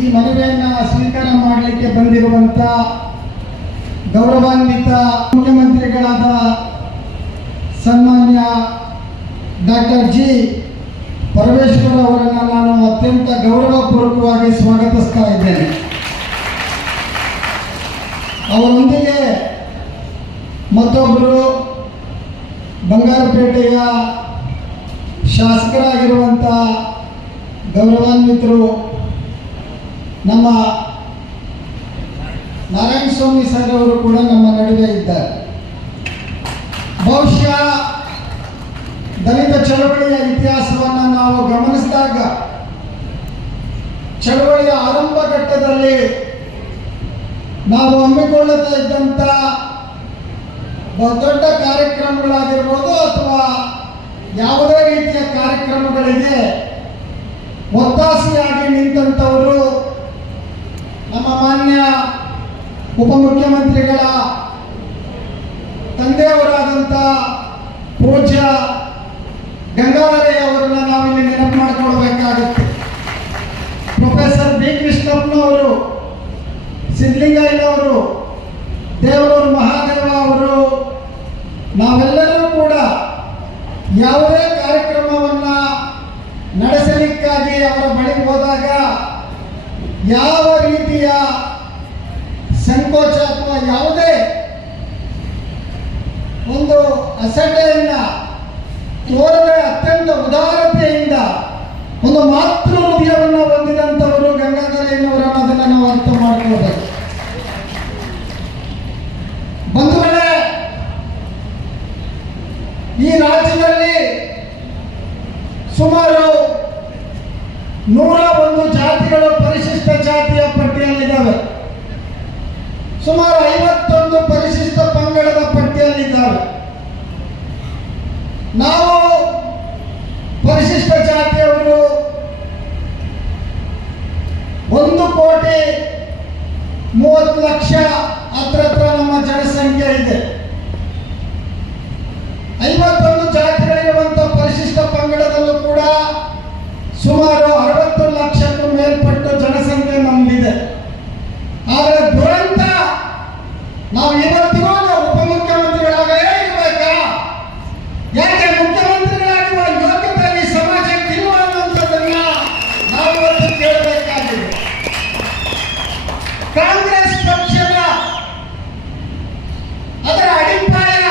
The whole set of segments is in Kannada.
ಈ ಮನವಿಯನ್ನು ಸ್ವೀಕಾರ ಮಾಡಲಿಕ್ಕೆ ಬಂದಿರುವಂತ ಗೌರವಾನ್ವಿತ ಮುಖ್ಯಮಂತ್ರಿಗಳಾದ ಸನ್ಮಾನ್ಯ ಡಾಕ್ಟರ್ ಜಿ ಪರಮೇಶ್ವರ್ ಅವರನ್ನು ನಾನು ಅತ್ಯಂತ ಗೌರವಪೂರ್ವಕವಾಗಿ ಸ್ವಾಗತಿಸ್ತಾ ಇದ್ದೇನೆ. ಅವರೊಂದಿಗೆ ಮತ್ತೊಬ್ಬರು ಬಂಗಾರಪೇಟೆಯ ಶಾಸಕರಾಗಿರುವಂಥ ಗೌರವಾನ್ವಿತರು ನಮ್ಮ ನಾರಾಯಣ ಸ್ವಾಮಿ ಸರ್ ಅವರು ಕೂಡ ನಮ್ಮ ನಡುವೆ ಇದ್ದಾರೆ. ಬಹುಶಃ ದಲಿತ ಚಳವಳಿಯ ಇತಿಹಾಸವನ್ನು ನಾವು ಗಮನಿಸಿದಾಗ ಚಳವಳಿಯ ಆರಂಭ ಘಟ್ಟದಲ್ಲಿ ನಾವು ಹಮ್ಮಿಕೊಳ್ಳುತ್ತಾ ಇದ್ದಂಥ ದೊಡ್ಡ ಕಾರ್ಯಕ್ರಮಗಳಾಗಿರ್ಬೋದು ಅಥವಾ ಯಾವುದೇ ರೀತಿಯ ಕಾರ್ಯಕ್ರಮಗಳಿಗೆ ಒತ್ತಾಸೆಯಾಗಿ ನಿಂತಂಥವರು ನಮ್ಮ ಮಾನ್ಯ ಉಪಮುಖ್ಯಮಂತ್ರಿಗಳ ತಂದೆಯವರಾದಂಥ ಪೂಜ್ಯ ಗಂಗಾಧರಯ್ಯ ಅವರನ್ನ ನಾವಿಲ್ಲಿ ನೆನಪು ಮಾಡಿಕೊಳ್ಬೇಕಾಗುತ್ತೆ. ಪ್ರೊಫೆಸರ್ ಬಿ ಕೃಷ್ಣಪ್ಪನವರು, ಸಿದ್ಧಲಿಂಗಯ್ಯನವರು, ದೇವರೂರು ಮಹಾದೇವ ಅವರು, ನಾವೆಲ್ಲರೂ ಕೂಡ ಯಾವುದೇ ಕಾರ್ಯಕ್ರಮವನ್ನು ನಡೆಸಲಿಕ್ಕಾಗಿ ಅವರ ಬಳಿ ಹೋದಾಗ ಯಾವ ರೀತಿಯ ಸಂಕೋಚ ಅಥವಾ ಯಾವುದೇ ಒಂದು ಅಸಡ್ಡೆಯನ್ನ ತೋರದೆ ಅತ್ಯಂತ ಉದಾರತೆಯಿಂದ ಒಂದು ಮಾತೃ ಹೃದಯವನ್ನು ಹೊಂದಿದಂಥವರು ಗಂಗಾಧರಯ್ಯನವರು ಅನ್ನೋದನ್ನು ನಾವು ಅರ್ಥ ಮಾಡ್ಕೊಳ್ಬೇಕು. ಬಂಧುಗಳೇ, ಈ ರಾಜ್ಯದಲ್ಲಿ ಸುಮಾರು 101 ಜಾತಿಗಳು ಪರಿಶಿಷ್ಟ ಜಾತಿಯ ಪಟ್ಟಿಯಲ್ಲಿದ್ದಾವೆ. ಸುಮಾರು 51 ಪರಿಶಿಷ್ಟ ಪಂಗಡದ ಪಟ್ಟಿಯಲ್ಲಿದ್ದಾವೆ. ನಾವು ಪರಿಶಿಷ್ಟ ಜಾತಿಯವರು 1,30,00,000 ಹತ್ರ ನಮ್ಮ ಜನಸಂಖ್ಯೆ ಇದೆ. 51 ಜಾತಿಗಳಿರುವಂಥ ಪರಿಶಿಷ್ಟ ಪಂಗಡದಲ್ಲೂ ಕೂಡ ಸುಮಾರು 60 ಲಕ್ಷಕ್ಕೂ ಮೇಲ್ಪಟ್ಟು ಜನಸಂಖ್ಯೆ ನಮ್ಮದಿದೆ. ಆದರೆ ದುರಂತ, ನಾವು ಇವತ್ತಿಗೂ ಉಪಮುಖ್ಯಮಂತ್ರಿಗಳಾಗೇ ಇರಬೇಕಾ? ಯಾಕೆ ಮುಖ್ಯಮಂತ್ರಿಗಳಾಗುವ ಯೋಗ್ಯತೆ ಈ ಸಮಾಜಕ್ಕೆ ಇರುವ ಅನ್ನುವಂಥದ್ದನ್ನ ನಾವು ಇವತ್ತು ಕೇಳಬೇಕಾಗಿದೆ. ಕಾಂಗ್ರೆಸ್ ಪಕ್ಷದ ಅದರ ಅಡಿಪಾಯ,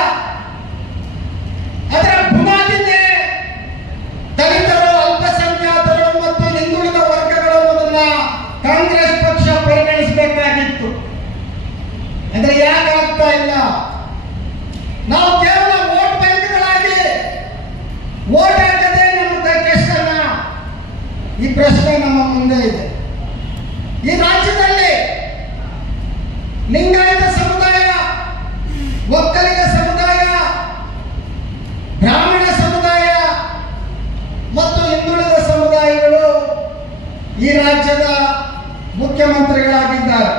ಅದರ ಬುನಾದಿಗೆ ದಲಿತರು, ಅಲ್ಪಸಂಖ್ಯಾತರು ಮತ್ತು ಹಿಂದುಳಿದ ವರ್ಗಗಳು ಅನ್ನೋದನ್ನ ಕಾಂಗ್ರೆಸ್ ಪಕ್ಷ ಪರಿಗಣಿಸಬೇಕಾಗಿತ್ತು. ಅಂದ್ರೆ ಯಾಕೆ ಆಗ್ತಾ ಇಲ್ಲ? ನಾವು ಕೇವಲ ವೋಟ್ ಬ್ಯಾಂಕ್ಗಳಾಗಿ ವೋಟ್ ಹಾಕದೆ ನಮ್ಮ ಕಷ್ಟನ, ಈ ಪ್ರಶ್ನೆ ನಮ್ಮ ಮುಂದೆ ಇದೆ. ಈ ರಾಜ್ಯದಲ್ಲಿ ಲಿಂಗಾಯತ ಸಮುದಾಯ, ಒಕ್ಕಲಿಗ ಸಮುದಾಯ, ಬ್ರಾಹ್ಮಣ ಸಮುದಾಯ ಮತ್ತು ಹಿಂದುಳಿದ ಸಮುದಾಯಗಳು ಈ ರಾಜ್ಯದ ಮುಖ್ಯಮಂತ್ರಿಗಳಾಗಿದ್ದಾರೆ.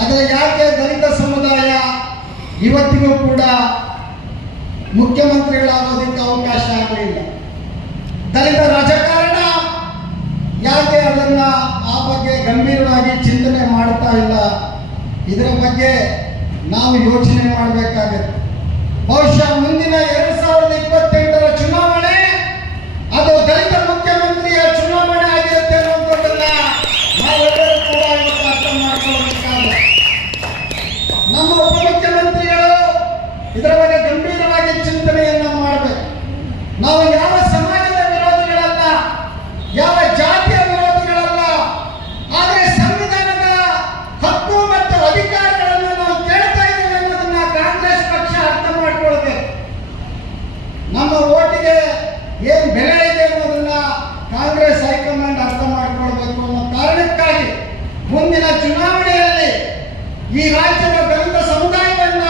ಆದರೆ ಯಾಕೆ ದಲಿತ ಸಮುದಾಯ ಇವತ್ತಿಗೂ ಕೂಡ ಮುಖ್ಯಮಂತ್ರಿಗಳಾಗೋದಕ್ಕೆ ಅವಕಾಶ ಆಗಲಿಲ್ಲ? ದಲಿತ ರಾಜಕಾರಣ ಯಾಕೆ ಅದನ್ನ ಆ ಬಗ್ಗೆ ಗಂಭೀರವಾಗಿ ಚಿಂತನೆ ಮಾಡ್ತಾ ಇಲ್ಲ? ಇದರ ಬಗ್ಗೆ ನಾವು ಯೋಚನೆ ಮಾಡಬೇಕಾಗುತ್ತೆ. ಬಹುಶಃ ಮುಂದಿನ 2028ರ ಚುನಾವಣೆ ಅದು ದಲಿತ ಮುಖ್ಯಮಂತ್ರಿಯ ಚುನಾವಣೆ ಆಗಿರುತ್ತೆ ಅನ್ನೋದನ್ನ ನಾವೆಲ್ಲರೂ ಕೂಡ ಇವತ್ತು ಅರ್ಥ ಮಾಡ್ಕೊಳ್ಬೇಕಾಗುತ್ತೆ. ನಮ್ಮ ಉಪಮುಖ್ಯಮಂತ್ರಿಗಳು ಇದರ ಬಗ್ಗೆ ಗಂಭೀರವಾಗಿ ಚಿಂತನೆಯನ್ನ ಮಾಡಬೇಕು. ನಾವು ಯಾವ ಸಮಾಜದ ವಿರೋಧಿಗಳಲ್ಲ, ಯಾವ ಜಾತಿಯ ವಿರೋಧಿಗಳಲ್ಲ. ಆದರೆ ಸಂವಿಧಾನದ ಹಕ್ಕು ಮತ್ತು ಅಧಿಕಾರಗಳನ್ನು ನಾವು ಕೇಳ್ತಾ ಇದ್ದೇವೆ ಅನ್ನೋದನ್ನ ಕಾಂಗ್ರೆಸ್ ಪಕ್ಷ ಅರ್ಥ ಮಾಡ್ಕೊಳ್ಬೇಕು. ನಮ್ಮ ಓಟಿಗೆ ಏನ್ ಬೆಲೆ ಇದೆ ಅನ್ನೋದನ್ನ ಕಾಂಗ್ರೆಸ್ ಹೈಕಮಾಂಡ್ ಅರ್ಥ ಮಾಡ್ಕೊಳ್ಬೇಕು ಅನ್ನೋ ಕಾರಣಕ್ಕಾಗಿ ಮುಂದಿನ ಚುನಾವಣೆಯಲ್ಲಿ ಈ ರಾಜ್ಯದ ದಲಿತ ಸಮುದಾಯವನ್ನ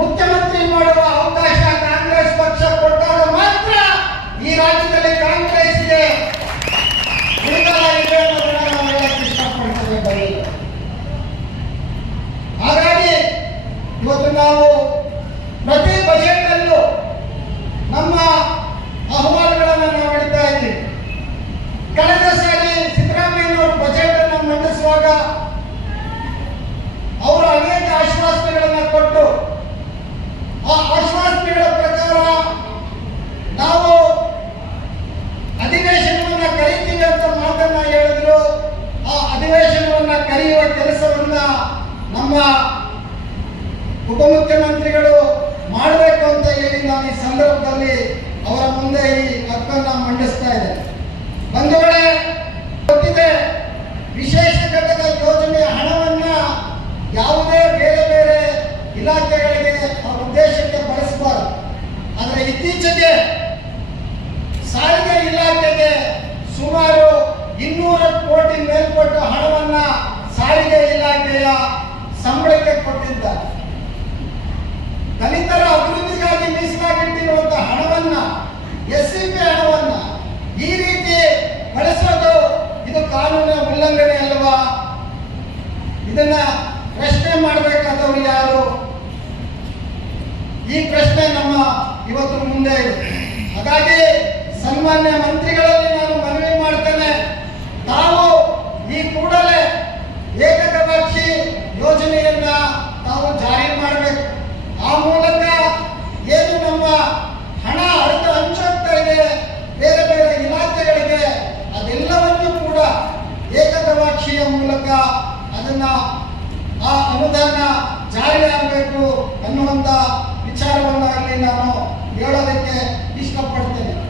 ಮುಖ್ಯಮಂತ್ರಿ ಮಾಡುವ ಅವಕಾಶ ಕಾಂಗ್ರೆಸ್ ಪಕ್ಷ ಕೊಟ್ಟಾಗ ಮಾತ್ರ ಈ ರಾಜ್ಯದಲ್ಲಿ ಕಾಂಗ್ರೆಸ್ಗೆ ಉಳಿದಲಾಗಿದೆ ಅನ್ನೋದನ್ನ ನಾವು ಹೇಳಕ್ಕೆ ಇಷ್ಟಪಡ್ತೇವೆ. ಹಾಗಾಗಿ ಇವತ್ತು ನಾವು ಪ್ರತಿ ಬಜೆಟ್ ಅಲ್ಲೂ ನಮ್ಮ ಅಹವಾಲುಗಳನ್ನು ನಾವು ಹೇಳ್ತಾ ಇದ್ದೀವಿ. ಕಳೆದ ಸಾರಿ ಸಿದ್ದರಾಮಯ್ಯನವರು ಬಜೆಟ್ ನಮ್ಮ ಉಪಮುಖ್ಯಮಂತ್ರಿಗಳು ಮಾಡಬೇಕು ಅಂತ ಹೇಳಿ ನಾನು ಈ ಸಂದರ್ಭದಲ್ಲಿ ಅವರ ಮುಂದೆ ಈ ಹಕ್ಕನ್ನು ಮಂಡಿಸ್ತಾ ಇದ್ದೇನೆ. ಬಂಧುಗಳೇ, ಗೊತ್ತಿದೆ, ವಿಶೇಷ ಘಟಕ ಯೋಜನೆಯ ಹಣವನ್ನ ಯಾವುದೇ ಬೇರೆ ಬೇರೆ ಇಲಾಖೆಗಳಿಗೆ ಆ ಉದ್ದೇಶಕ್ಕೆ ಬಳಸಬಾರದು. ಆದರೆ ಇತ್ತೀಚೆಗೆ ಸಾರಿಗೆ ಇಲಾಖೆಗೆ ಸುಮಾರು 200 ಕೋಟಿ ಮೇಲ್ಪಟ್ಟು ಹಣವನ್ನ ಸಾರಿಗೆ ಇಲಾಖೆಯ ಸಂಬಳಕ್ಕೆ ಕೊಟ್ಟಿದ್ದಾರೆ. ದಲಿತರ ಅಭಿವೃದ್ಧಿಗಾಗಿ ಮೀಸಲಾಗಿಟ್ಟಿರುವಂತಹ ಹಣವನ್ನ, SCP ಹಣವನ್ನ ಈ ರೀತಿ ಬಳಸೋದು ಇದು ಕಾನೂನಿನ ಉಲ್ಲಂಘನೆ ಅಲ್ವಾ? ಇದನ್ನ ಪ್ರಶ್ನೆ ಮಾಡಬೇಕಾದವರು ಯಾರು? ಈ ಪ್ರಶ್ನೆ ನಮ್ಮ ಇವತ್ತು ಮುಂದೆ ಇದೆ. ಹಾಗಾಗಿ ಸನ್ಮಾನ್ಯ ಮಂತ್ರಿಗಳಲ್ಲಿ ನಾನು ಮನವಿ ಮಾಡ್ತೇನೆ, ತಾವು ಈ ಕೂಡಲೇ ಏಕಗವಾಕ್ಷಿ ಯೋಜನೆಯನ್ನ ತಾವು ಜಾರಿ ಮಾಡಬೇಕು. ಆ ಮೂಲಕ ಏನು ನಮ್ಮ ಹಣ ಹಂಚೋಗ್ತಾ ಇದೆ ಬೇರೆ ಬೇರೆ ಇಲಾಖೆಗಳಿಗೆ, ಅದೆಲ್ಲವನ್ನು ಕೂಡ ಏಕಗವಾಕ್ಷಿಯ ಮೂಲಕ ಅದನ್ನ ಆ ಅನುದಾನ ಜಾರಿಯಾಗಬೇಕು ಅನ್ನುವಂಥ ವಿಚಾರವನ್ನು ಇಲ್ಲಿ ನಾನು ಹೇಳೋದಕ್ಕೆ ಇಷ್ಟಪಡ್ತೀನಿ.